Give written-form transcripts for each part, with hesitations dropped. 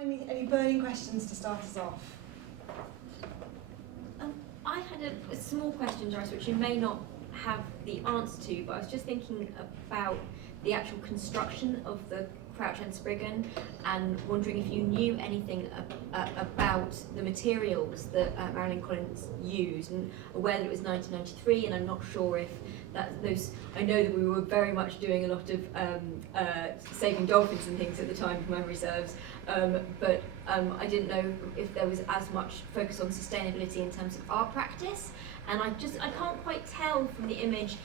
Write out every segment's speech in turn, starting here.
Any burning questions to start us off? I had a small question, Gyrus, which you may not have the answer to, but I was just thinking about the actual construction of the Crouch and Spriggan, and wondering if you knew anything about the materials that Marilyn Collins used, and aware that it was 1993, and I'm not sure if I know that we were very much doing a lot of saving dolphins and things at the time, if memory serves, but I didn't know if there was as much focus on sustainability in terms of art practice, and I can't quite tell from the image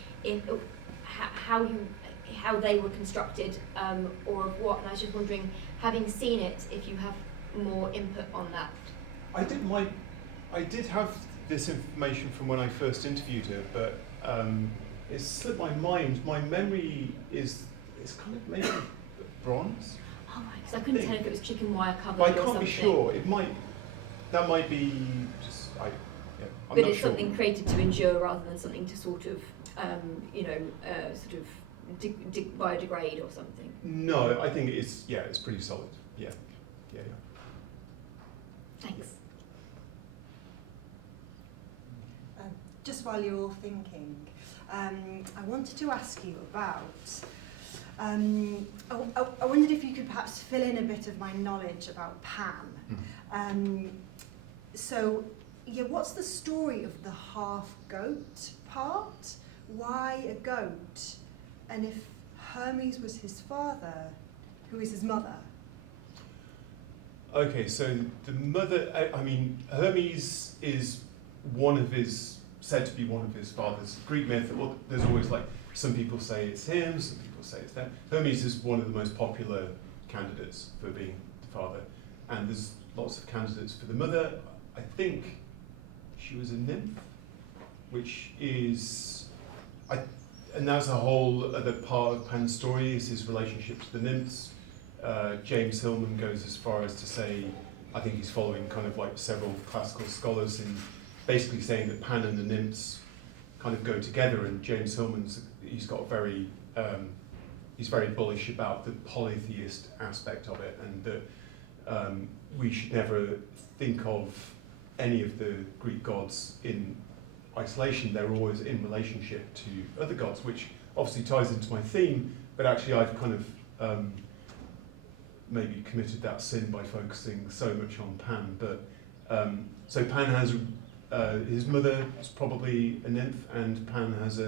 how they were constructed, or of what, and I was just wondering, having seen it, if you have more input on that. I did have this information from when I first interviewed her, but it slipped my mind. My memory is kind of maybe bronze. Oh right, because I couldn't tell if it was chicken wire covered but or I can't something. be sure. That might be just. I'm but not it's sure. Something created to endure rather than something to sort of, biodegrade or something. No, I think it's pretty solid. Yeah. Thanks. Just while you're all thinking, I wanted to ask you about, I wondered if you could perhaps fill in a bit of my knowledge about Pan. What's the story of the half-goat part? Why a goat? And if Hermes was his father, who is his mother? Okay, so the mother, Hermes is said to be one of his fathers. Greek myth, well, there's always some people say it's him, some people say it's them. Hermes is one of the most popular candidates for being the father, and there's lots of candidates for the mother. I think she was a nymph, which is, and that's a whole other part of Pan's story, is his relationship to the nymphs. James Hillman goes as far as to say, I think he's following kind of several classical scholars in basically saying that Pan and the nymphs kind of go together, and James Hillman's, he's very bullish about the polytheist aspect of it, and that we should never think of any of the Greek gods in isolation. They're always in relationship to other gods, which obviously ties into my theme, but actually I've kind of maybe committed that sin by focusing so much on Pan. But so Pan has his mother is probably a nymph, and Pan has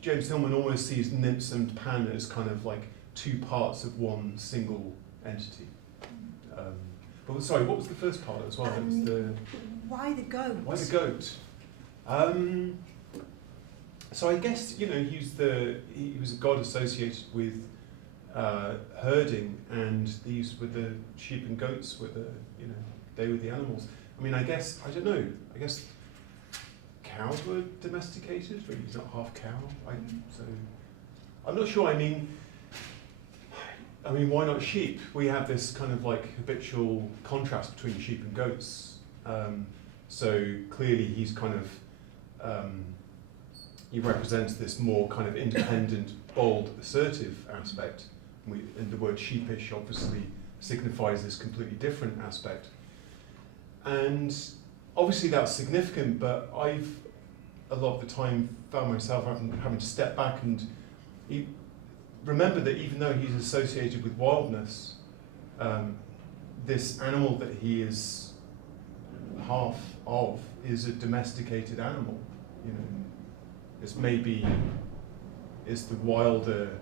James Hillman always sees nymphs and Pan as kind of like two parts of one single entity. But sorry, what was the first part as well? It was why the goat? Why the goat? So I guess he was a god associated with herding, and these were the sheep and goats they were the animals. I guess cows were domesticated, but he's not half cow. So I'm not sure. Why not sheep? We have this kind of habitual contrast between sheep and goats. So clearly he's kind of, he represents this more kind of independent, bold, assertive aspect. And the word sheepish obviously signifies this completely different aspect. And obviously that's significant, but I've a lot of the time found myself having to step back and remember that even though he's associated with wildness, this animal that he is half of is a domesticated animal. It's the wilder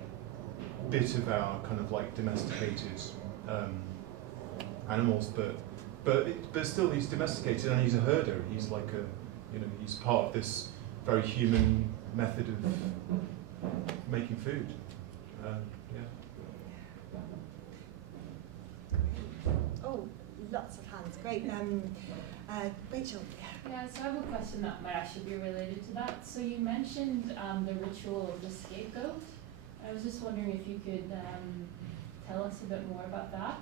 bit of our kind of domesticated animals, but still he's domesticated, and he's a herder. He's he's part of this very human method of making food. Oh, lots of hands. Great. Rachel. Yeah, so I have a question that might actually be related to that. So you mentioned the ritual of the scapegoat. I was just wondering if you could tell us a bit more about that,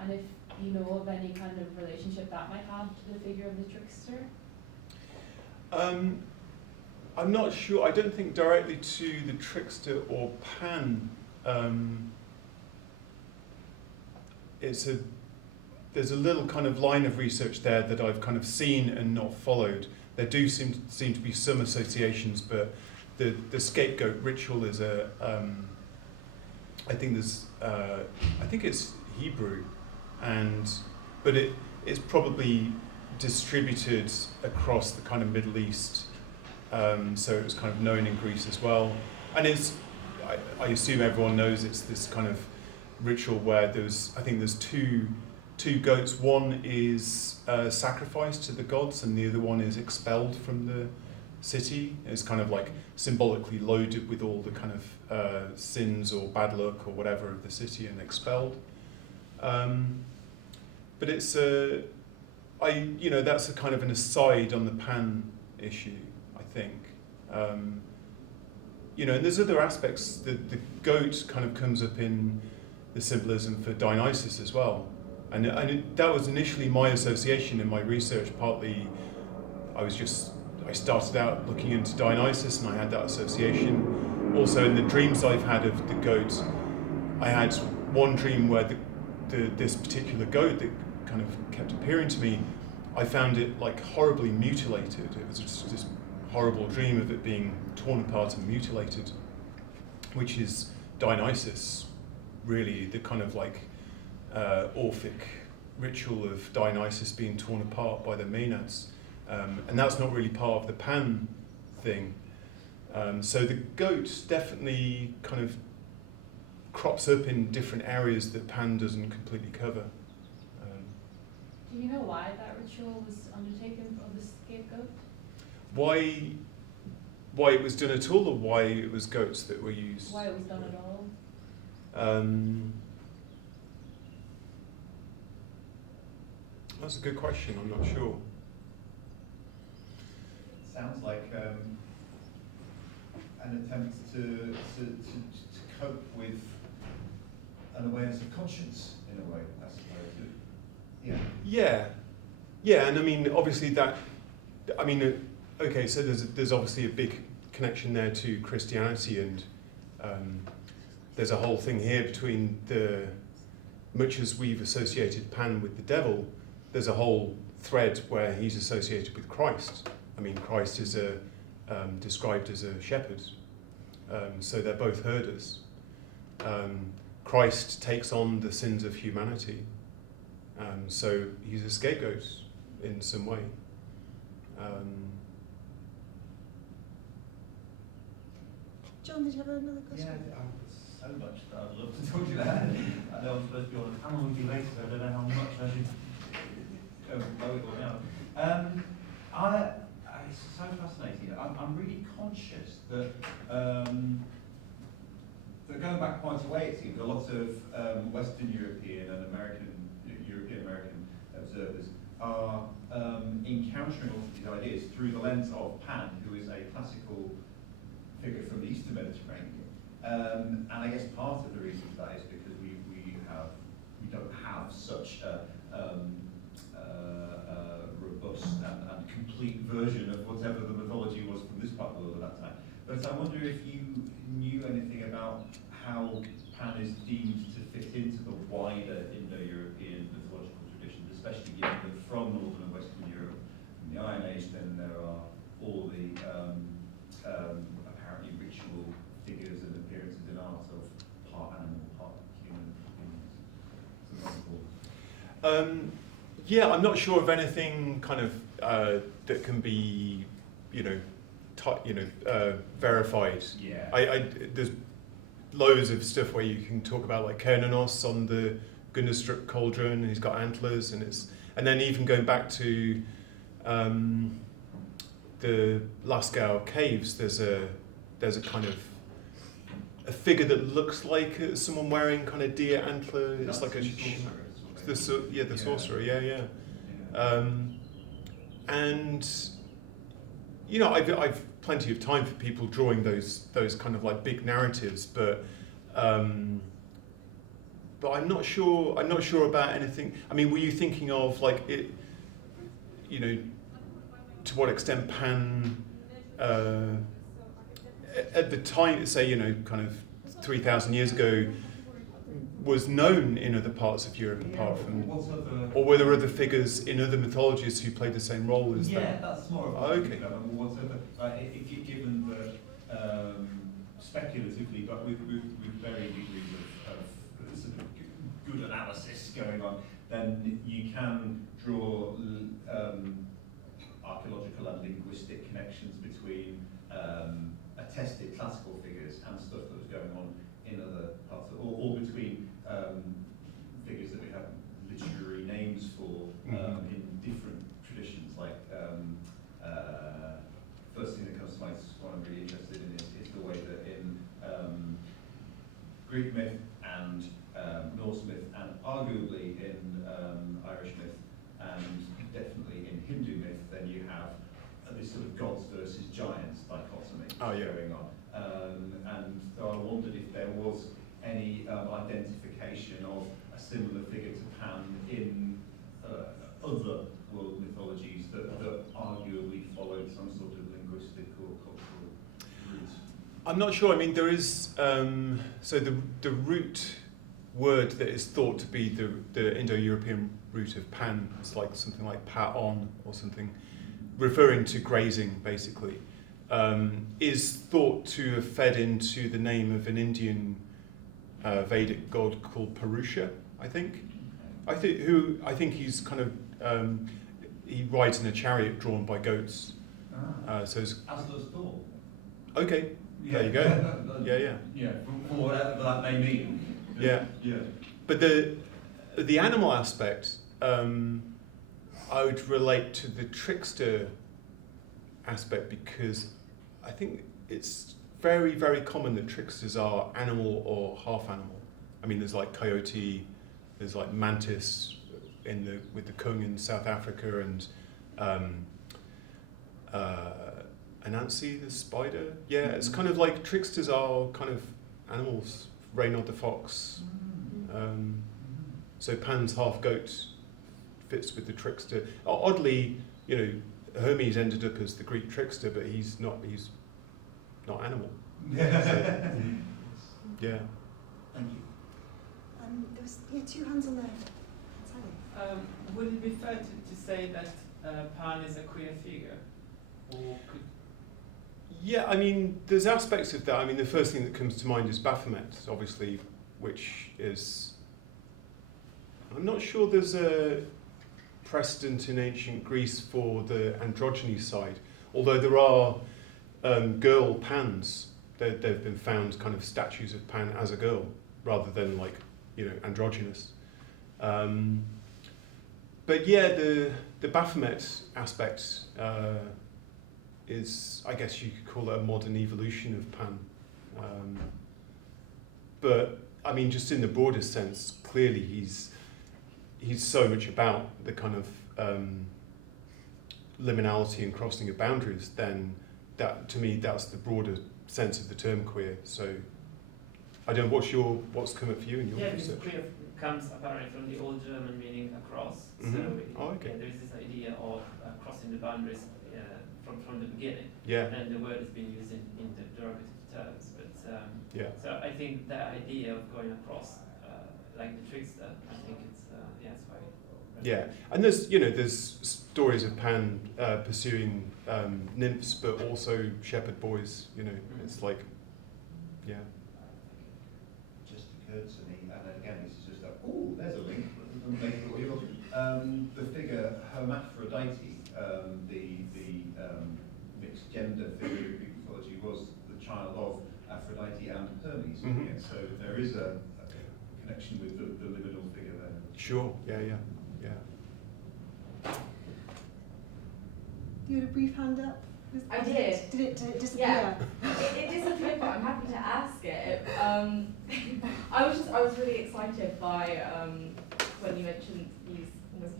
and if you know of any kind of relationship that might have to the figure of the trickster. I'm not sure. I don't think directly to the trickster or Pan. there's a little kind of line of research there that I've kind of seen and not followed. There do seem to be some associations, but the scapegoat ritual is I think it's Hebrew, but it's probably distributed across the kind of Middle East, so it was kind of known in Greece as well. And I assume everyone knows it's this kind of ritual where there's two goats. One is sacrificed to the gods, and the other one is expelled from the city. It's kind of like symbolically loaded with all the kind of sins or bad luck or whatever of the city and expelled. But it's that's a kind of an aside on the Pan issue, I think. And there's other aspects. The goat kind of comes up in the symbolism for Dionysus as well. And that was initially my association in my research. Partly, I started out looking into Dionysus, and I had that association. Also, in the dreams I've had of the goat, I had one dream where this particular goat that kind of kept appearing to me, I found it like horribly mutilated. It was just this horrible dream of it being torn apart and mutilated, which is Dionysus, really, the kind of like Orphic ritual of Dionysus being torn apart by the Maenads. And that's not really part of the Pan thing. So the goat definitely kind of crops up in different areas that Pan doesn't completely cover. Do you know why that ritual was undertaken of the scapegoat? Why it was done at all, or why it was goats that were used? Why it was done at all? That's a good question. I'm not sure. Sounds like an attempt to cope with an awareness of conscience in a way, I suppose. Yeah, and I mean, obviously okay, so there's obviously a big connection there to Christianity, and there's a whole thing here between much as we've associated Pan with the devil, there's a whole thread where he's associated with Christ. I mean, Christ is described as a shepherd, so they're both herders. Christ takes on the sins of humanity, so he's a scapegoat in some way. John, did you have another question? Yeah, so much that I'd love to talk to you about. I know I'm supposed to be on a panel with you later, so I don't know how much I should go blow it all down. It's so fascinating. I'm really conscious that going back quite a way, it seems a lot of Western European and European-American observers are encountering all of these ideas through the lens of Pan, who is a classical figure from the Eastern Mediterranean. And I guess part of the reason for that is because we don't have such a robust and complete version of whatever the mythology was from this part of the world at that time. But I wonder if you knew anything about how Pan is deemed to fit into the wider Indo-European mythological traditions, especially given that from Northern and Western Europe, in the Iron Age, then there are all the apparently ritual figures and appearances in art of part animal, part human. Yeah, I'm not sure of anything kind of that can be, verified. Yeah. There's loads of stuff where you can talk about like Kernanos on the Gunnerstruck cauldron, and he's got antlers, and then even going back to the Lascaux caves, there's a kind of a figure that looks like someone wearing kind of deer antler. It's like the sorcerer. Yeah. And I've plenty of time for people drawing those kind of like big narratives, but I'm not sure about anything. I mean, were you thinking of like it? To what extent Pan at the time, say, kind of 3,000 years ago, was known in other parts of Europe apart from, What other? or were there other figures in other mythologies who played the same role as Yeah, them? that's more of a Okay. what other? If you given that speculatively, but with varying degrees of sort of good analysis going on, then you can draw archaeological and linguistic connections between attested classical figures and stuff that was going on in other parts, or between figures that we have literary names for in different traditions. Like first thing that comes to mind is what I'm really interested in is the way that in Greek myth and Norse myth, and arguably in Irish myth, and definitely in Hindu myth, then you have this sort of gods versus giants dichotomy going on. And so I wondered if there was any identification of a similar figure to Pan in other world mythologies that arguably followed some sort of linguistic or cultural route. I'm not sure. I mean, there is so the root word that is thought to be the Indo-European root of Pan is like something like pa-on or something, referring to grazing basically, is thought to have fed into the name of an Indian Vedic god called Purusha, I think. I think he's kind of he rides in a chariot drawn by goats. So it's, as does Thor. okay, there you go. Yeah. Yeah, for whatever that may mean. Yeah. But the animal aspect, I would relate to the trickster aspect, because I think it's very, very common that tricksters are animal or half animal. I mean, there's like coyote, there's like mantis with the kung in South Africa, and Anansi, the spider. Yeah, it's kind of like tricksters are kind of animals. Reynard the fox. So Pan's half goat fits with the trickster. Oddly, Hermes ended up as the Greek trickster, but he's not animal. So, yeah. Thank you. There was two hands on there. Sally. Would it be fair to say that Pan is a queer figure? Or could... Yeah, I mean, there's aspects of that. I mean, the first thing that comes to mind is Baphomet, obviously, which is... I'm not sure there's a precedent in ancient Greece for the androgyny side, although there are girl Pans. They've been found kind of statues of Pan as a girl, rather than androgynous. But yeah, the Baphomet aspect is, I guess you could call it a modern evolution of Pan. But I mean, just in the broadest sense, clearly he's so much about the kind of liminality and crossing of boundaries. Then that, to me, that's the broader sense of the term queer. So I don't know, what's come up for you in your because research? queer comes apparently from the old German meaning across. Mhm. So Okay. there is this idea of crossing the boundaries from the beginning. Yeah. And the word is being used in the derogative terms. But Yeah. so I think the idea of going across, like the trickster, I think it's quite. Yeah, and there's stories of Pan pursuing nymphs, but also shepherd boys. It's like, yeah. Just occurred to me, and again, this is just there's a link. The figure Hermaphrodite, the mixed gender figure in Greek mythology, was the child of Aphrodite and Hermes. Mhm. And so there is a connection with the liminal figure there. Sure. Yeah. You had a brief hand up? I did. Did it disappear? Yeah. It disappeared, but I'm happy to ask it. I was really excited by when you mentioned these almost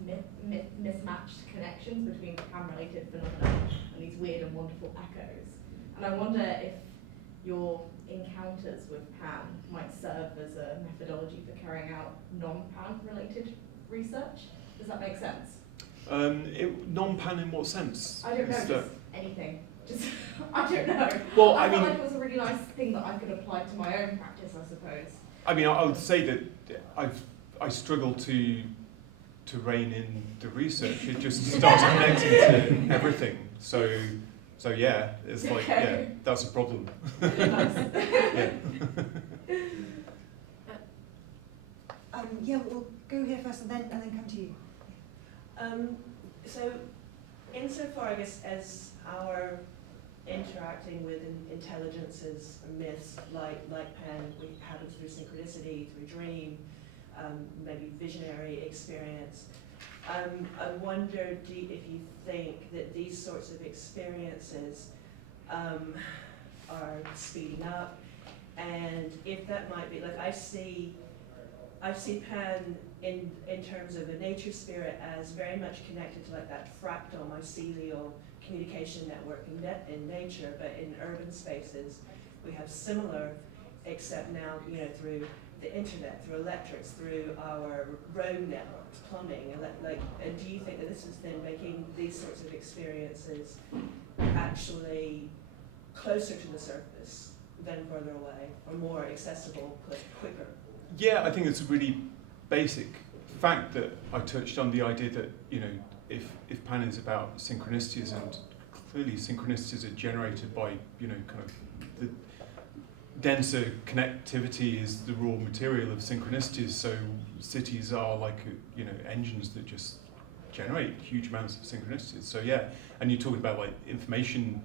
mismatched connections between Pan-related phenomena and these weird and wonderful echoes. And I wonder if your encounters with Pan might serve as a methodology for carrying out non-Pan related research. Does that make sense? Non-Pan in what sense? I don't know, Is just that- anything. Just I don't know. Well, I I felt mean, like it was a really nice thing that I could apply to my own practice, I suppose. I would say that I struggle to rein in the research. It just starts connecting to everything. So yeah, it's like, yeah, that's a problem. Yeah. Yeah, we'll go here first and then come to you. So, insofar, I guess, as our interacting with intelligences, myths, like Pan, we happens through synchronicity, through dream, maybe visionary experience. I wonder if you think that these sorts of experiences are speeding up, and if that might be, like I see Pan in terms of a nature spirit as very much connected to like that fractal mycelial communication network in nature, but in urban spaces we have similar, except now, you know, through the internet, through electrics, through our road networks, plumbing, and do you think that this is then making these sorts of experiences actually closer to the surface than further away, or more accessible, quicker? Yeah, I think it's a really basic fact that I touched on, the idea that, you know, if Pan is about synchronicities, and clearly synchronicities are generated by, you know, kind of the denser connectivity is the raw material of synchronicities, so cities are like, you know, engines that just generate huge amounts of synchronicities. So yeah, and you're talking about like information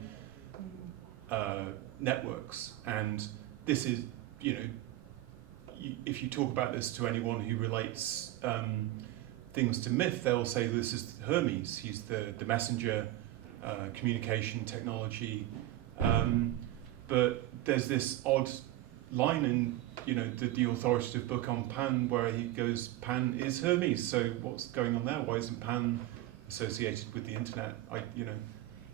networks, and this is, you know, if you talk about this to anyone who relates things to myth, they'll say this is Hermes. He's the messenger, communication technology. But there's this odd line in, you know, the authoritative book on Pan where he goes, Pan is Hermes. So what's going on there? Why isn't Pan associated with the internet?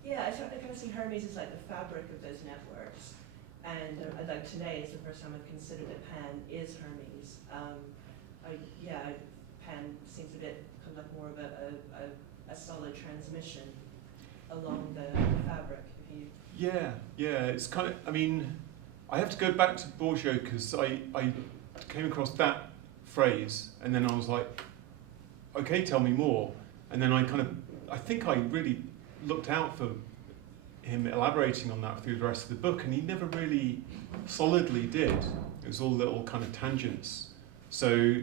Yeah, I kind of see Hermes as like the fabric of those networks. And like today, it's the first time I've considered that Pan is Hermes. Pan seems a bit kind of like more of a solid transmission along the fabric. If you. Yeah, it's kind of, I mean, I have to go back to Bourgeois because I came across that phrase and then I was like, okay, tell me more. And then I think I really looked out for him elaborating on that through the rest of the book, and he never really solidly did. It was all little kind of tangents. So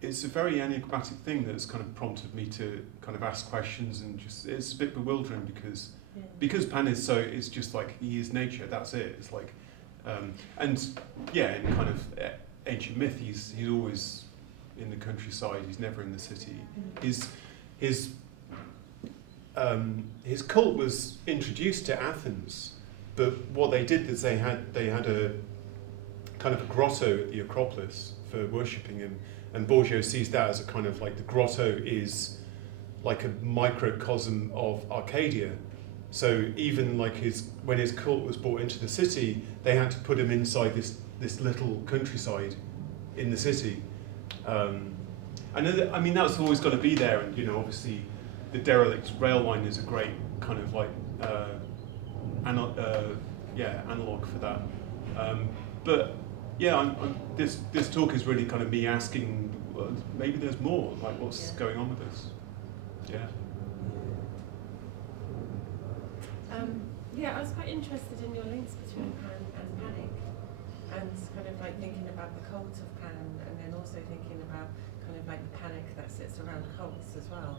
it's a very enigmatic thing that's kind of prompted me to kind of ask questions, and just, it's a bit bewildering because Pan is so, it's just like, he is nature, that's it. It's like, and yeah, in kind of ancient myth, he's always in the countryside, he's never in the city. His cult was introduced to Athens, but what they did is they had a kind of a grotto at the Acropolis for worshipping him, and Bourgeois sees that as a kind of like, the grotto is like a microcosm of Arcadia. So even like when his cult was brought into the city, they had to put him inside this little countryside in the city. I mean, that's always got to be there, and you know, obviously the derelict rail line is a great kind of like analog for that. But yeah, this talk is really kind of me asking, well, maybe there's more. Like, what's going on with this? Yeah. I was quite interested in your links between Pan and panic, and kind of like thinking about the cult of Pan, and then also thinking about kind of like the panic that sits around cults as well.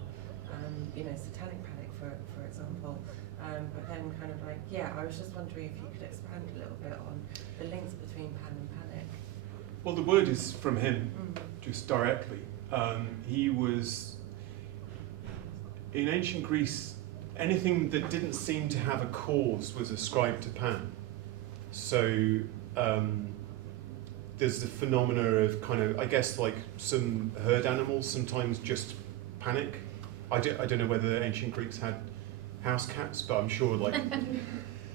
Satanic panic, for example. But then kind of like, I was just wondering if you could expand a little bit on the links between Pan and panic. Well, the word is from him, just directly. He was, in ancient Greece, anything that didn't seem to have a cause was ascribed to Pan. So there's the phenomena of kind of, I guess, like some herd animals sometimes just panic. I don't know whether the ancient Greeks had house cats, but I'm sure like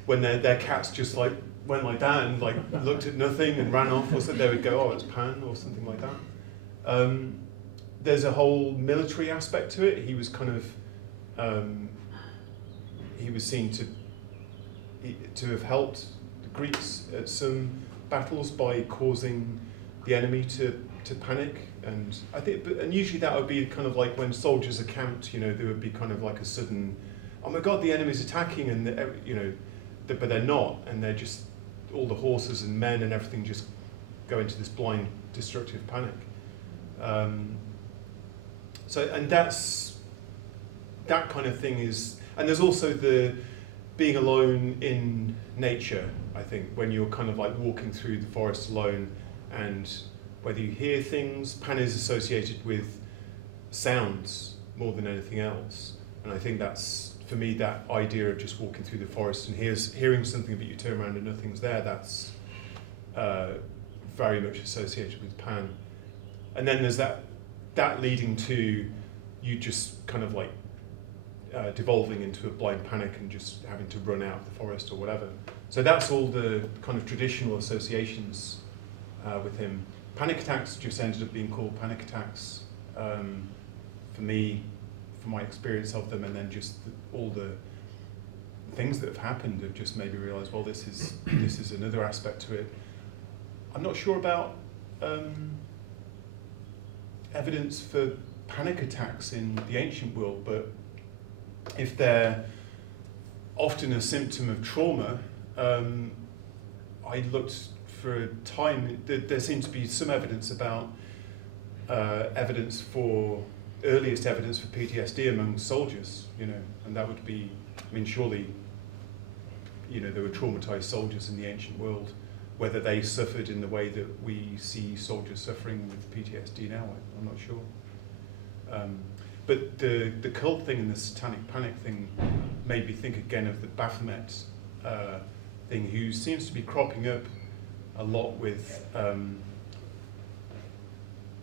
when their cats just like went like that and like looked at nothing and ran off, or so they would go, oh, it's Pan, or something like that. There's a whole military aspect to it. He was kind of he was seen to have helped the Greeks at some battles by causing the enemy to panic. And I think, and usually that would be kind of like when soldiers are camped, you know, there would be kind of like a sudden, oh my God, the enemy's attacking, and you know, but they're not, and they're just, all the horses and men and everything just go into this blind, destructive panic. So, and that kind of thing is, and there's also the being alone in nature, I think, when you're kind of like walking through the forest alone, and whether you hear things, Pan is associated with sounds more than anything else. And I think that's, for me, that idea of just walking through the forest and hearing something but you turn around and nothing's there, that's very much associated with Pan. And then there's that leading to you just kind of like devolving into a blind panic and just having to run out of the forest or whatever. So that's all the kind of traditional associations with him. Panic attacks just ended up being called panic attacks for me, from my experience of them, and then just all the things that have happened have just made me realise, well, this is another aspect to it. I'm not sure about evidence for panic attacks in the ancient world, but if they're often a symptom of trauma, I looked for a time, there seemed to be some evidence about earliest evidence for PTSD among soldiers, you know, and that would be, I mean, surely, you know, there were traumatized soldiers in the ancient world. Whether they suffered in the way that we see soldiers suffering with PTSD now, I'm not sure. But the cult thing and the satanic panic thing made me think again of the Baphomet thing, who seems to be cropping up a lot with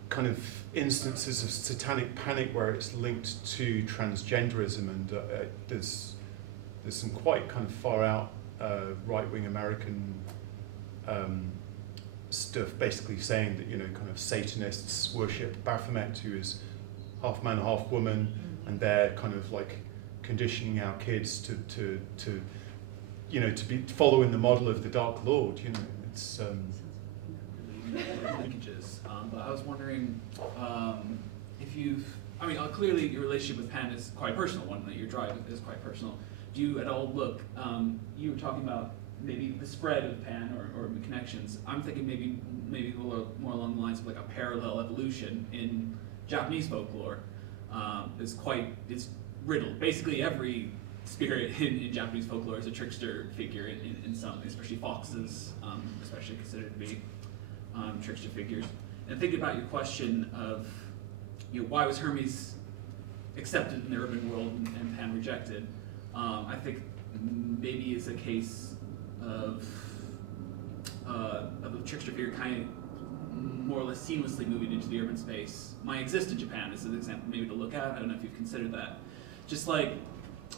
kind of instances of satanic panic where it's linked to transgenderism, and there's some quite kind of far out right-wing American stuff basically saying that, you know, kind of Satanists worship Baphomet, who is half man, half woman, and they're kind of like conditioning our kids to you know, to be following the model of the Dark Lord, you know. It's linkages, but I was wondering if you've, I mean, clearly your relationship with Pan is quite personal, one that your drive is quite personal. Do you at all look, you were talking about maybe the spread of Pan or connections. I'm thinking maybe a little more along the lines of like a parallel evolution in Japanese folklore. It's riddled. Basically every spirit in Japanese folklore is a trickster figure in some, especially foxes, especially considered to be trickster figures. And thinking about your question of, you know, why was Hermes accepted in the urban world and Pan rejected? I think maybe it's a case of a trickster figure kind of more or less seamlessly moving into the urban space. Might exist in Japan as an example maybe to look at. I don't know if you've considered that. Just like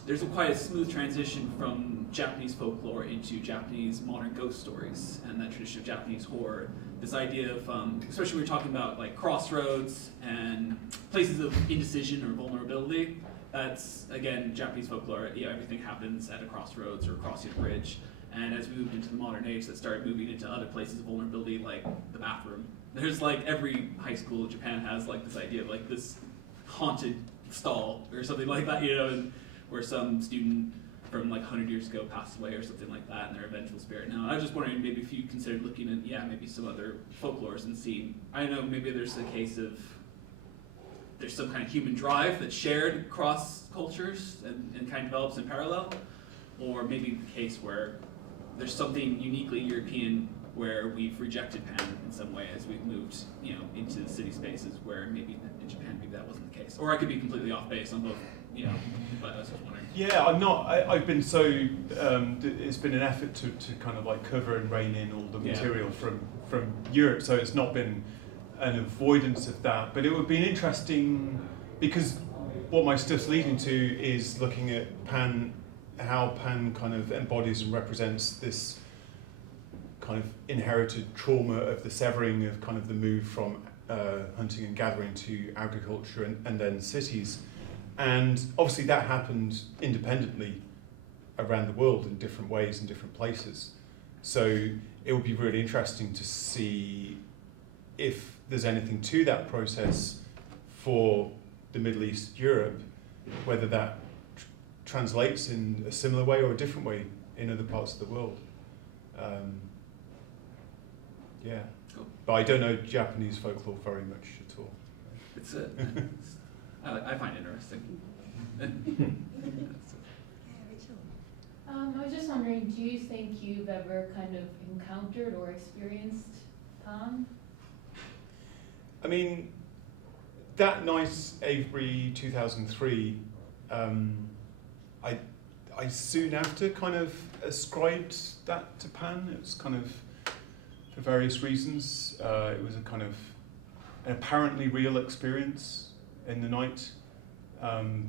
there's quite a smooth transition from Japanese folklore into Japanese modern ghost stories and that tradition of Japanese horror. This idea of, especially when we're talking about like crossroads and places of indecision or vulnerability. That's, again, Japanese folklore, you know, everything happens at a crossroads or crossing a bridge. And as we moved into the modern age, that started moving into other places of vulnerability, like the bathroom. There's like every high school in Japan has like this idea of like this haunted stall or something like that, you know, and where some student from like 100 years ago passed away or something like that, and their vengeful spirit now. And I was just wondering maybe if you considered looking at, maybe some other folklores and seeing, I don't know, maybe there's a case of there's some kind of human drive that's shared across cultures and kind of develops in parallel, or maybe the case where there's something uniquely European where we've rejected Pan in some way as we've moved, you know, into the city spaces where maybe in Japan maybe that wasn't the case. Or I could be completely off base on both, you know, but I was just wondering. Yeah, I'm not. I've been so. It's been an effort to kind of like cover and rein in all the material from Europe, so it's not been an avoidance of that. But it would be an interesting, because what my stuff's leading to is looking at Pan, how Pan kind of embodies and represents this kind of inherited trauma of the severing of kind of the move from hunting and gathering to agriculture and then cities. And obviously that happened independently around the world in different ways in different places. So it would be really interesting to see if there's anything to that process for the Middle East, Europe, whether that translates in a similar way or a different way in other parts of the world. Yeah. Cool. But I don't know Japanese folklore very much at all. It's I find it interesting. Yeah, Rachel. I was just wondering, do you think you've ever kind of encountered or experienced Pan? I mean, that night, Avebury 2003, I soon after kind of ascribed that to Pan. It was kind of, for various reasons, it was a kind of an apparently real experience in the night,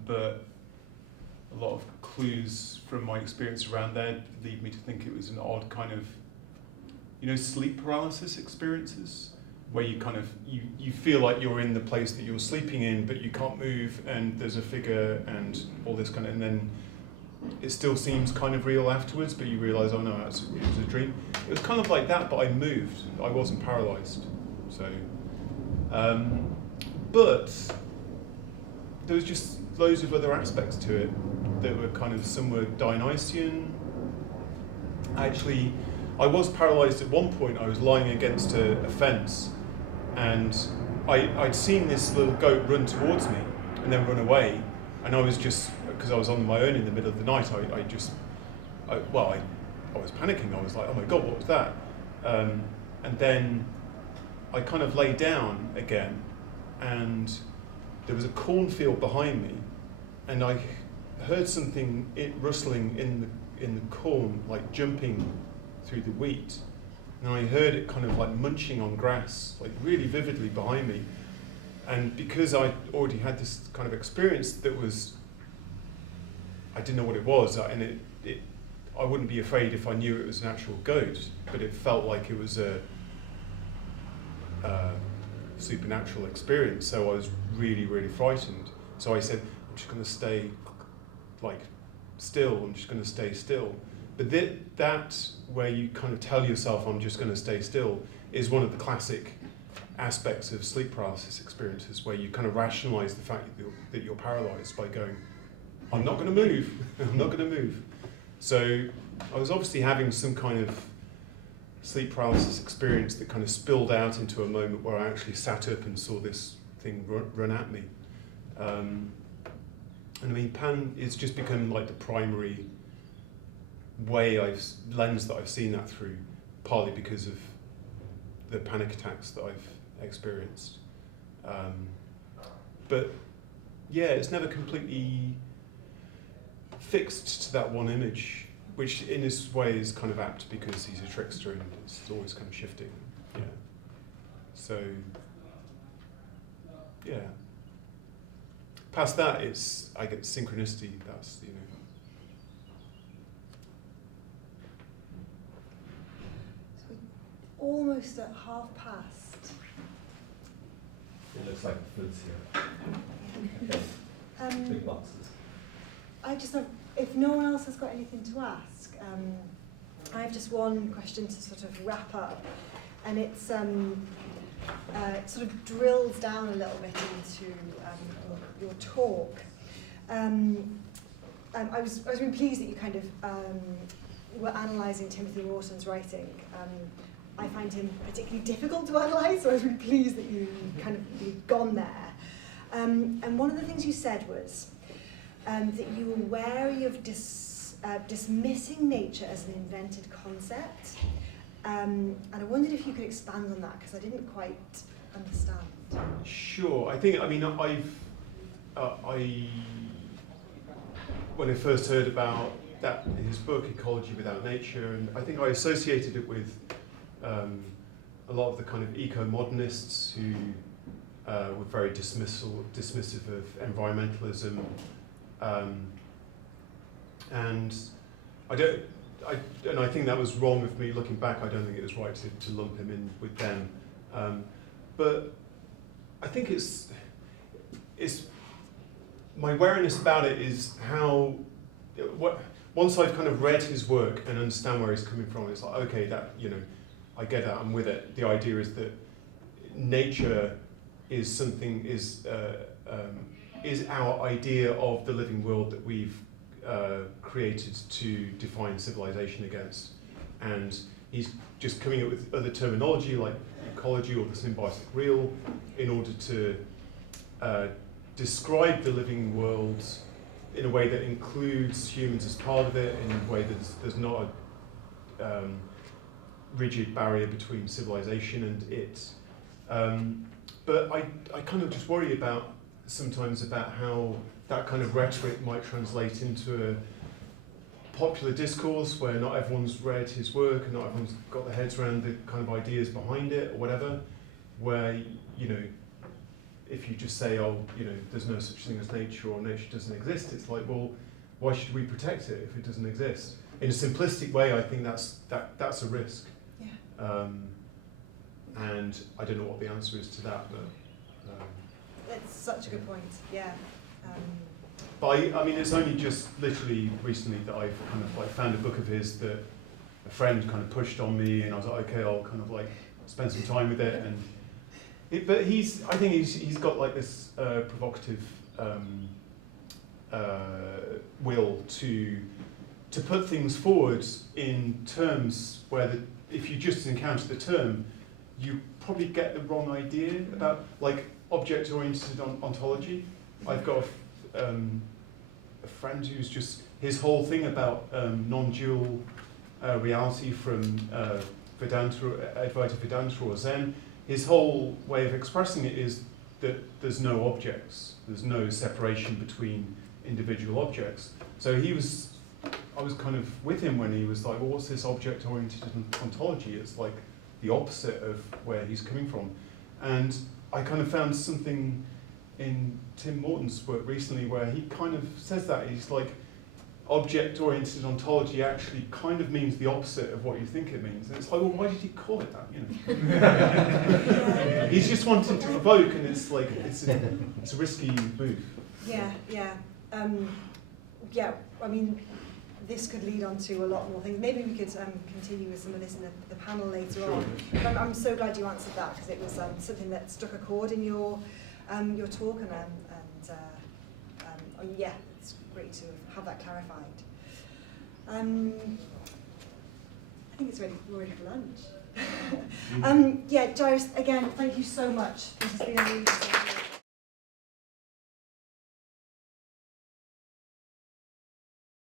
but a lot of clues from my experience around there lead me to think it was an odd kind of, sleep paralysis experiences, where you kind of, you feel like you're in the place that you're sleeping in, but you can't move, and there's a figure and all this kind of, and then it still seems kind of real afterwards, but you realise, oh no, it was a dream. It was kind of like that, but I moved. I wasn't paralysed. So, but there was just loads of other aspects to it that were kind of, some were Dionysian. Actually, I was paralysed at one point. I was lying against a fence, and I'd seen this little goat run towards me and then run away, and I was just, because I was on my own in the middle of the night, I was panicking. I was like, oh my God, what was that? And then I kind of lay down again, and there was a cornfield behind me, and I heard something rustling in the corn, like jumping through the wheat, and I heard it kind of like munching on grass, like really vividly behind me. And because I already had this kind of experience that was, I didn't know what it was, and I wouldn't be afraid if I knew it was an actual goat, but it felt like it was a supernatural experience, so I was really, really frightened. So I said, I'm just going to stay still, I'm just going to stay still. But that where you kind of tell yourself, I'm just going to stay still, is one of the classic aspects of sleep paralysis experiences, where you kind of rationalise the fact that you're paralysed by going, I'm not going to move, I'm not going to move. So I was obviously having some kind of sleep paralysis experience that kind of spilled out into a moment where I actually sat up and saw this thing run at me. And I mean, Pan is just become like the primary lens that I've seen that through, partly because of the panic attacks that I've experienced. But yeah, it's never completely fixed to that one image, which in this way is kind of apt because he's a trickster and it's always kind of shifting. Yeah. So, yeah. Past that, I get synchronicity. That's, So almost at past. It looks like food's here. Okay. Big boxes. I just have, if no one else has got anything to ask, I have just one question to sort of wrap up, and it's sort of drills down a little bit into your talk. I was really pleased that you kind of were analysing Timothy Morton's writing. I find him particularly difficult to analyse, so I was really pleased that you'd gone there. And one of the things you said was that you were wary of dismissing nature as an invented concept. And I wondered if you could expand on that, because I didn't quite understand. Sure. When I first heard about that, his book, Ecology Without Nature, and I think I associated it with a lot of the kind of eco-modernists who were very dismissive of environmentalism. And I think that was wrong of me looking back. I don't think it was right to lump him in with them. But I think it's my wariness about it is how, once I've kind of read his work and understand where he's coming from, it's like, okay, that, I get that, I'm with it. The idea is that nature is something is our idea of the living world that we've created to define civilization against, and he's just coming up with other terminology like ecology or the symbiotic real in order to describe the living world in a way that includes humans as part of it, in a way that there's not a rigid barrier between civilization and it. But I kind of just worry about sometimes about how that kind of rhetoric might translate into a popular discourse where not everyone's read his work and not everyone's got their heads around the kind of ideas behind it or whatever, where, you know, if you just say, oh, you know, there's no such thing as nature or nature doesn't exist, it's like, well, why should we protect it if it doesn't exist? In a simplistic way, I think that's a risk. Yeah. And I don't know what the answer is to that, but... That's such a good point, yeah. But I mean, it's only just literally recently that I've kind of like found a book of his that a friend kind of pushed on me, and I was like, okay, I'll kind of like spend some time with it. And but I think he's got like this provocative will to put things forward in terms where if you just encounter the term, you probably get the wrong idea about like object-oriented ontology. I've got a friend who's just, his whole thing about non-dual reality from Advaita Vedanta or Zen, his whole way of expressing it is that there's no objects, there's no separation between individual objects. So I was kind of with him when he was like, well, what's this object-oriented ontology? It's like the opposite of where he's coming from. And I kind of found something in Tim Morton's work recently where he kind of says that. He's like, object-oriented ontology actually kind of means the opposite of what you think it means. And it's like, well, why did he call it that? You know, he's just wanting to provoke, and it's like it's a risky move. Yeah. Yeah. I mean, this could lead on to a lot more things. Maybe we could continue with some of this in the panel later on. But I'm so glad you answered that, because it was something that struck a chord in your talk, and yeah, it's great to have that clarified. I think it's ready. We're ready for lunch. Yeah, Gyrus, again, thank you so much. This has been a really